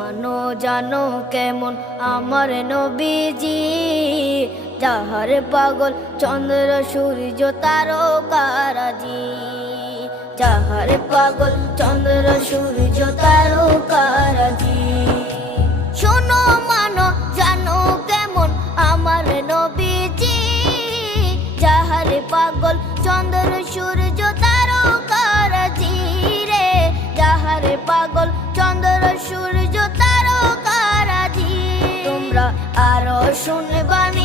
মানো জানো কেমন আমার নবীজি, যাহার পাগল চন্দ্র সূর্য তারকারাজি, যাহার পাগল চন্দ্র সূর্য তারকারাজি। শোনো মানো জানো কেমন আমার নবীজি, যাহার পাগল চন্দ্র সূর্য তারকারাজি রে, যাহার পাগল চন্দ্র সূর্য তারকারাজি। তোমরা আরো শুনবানি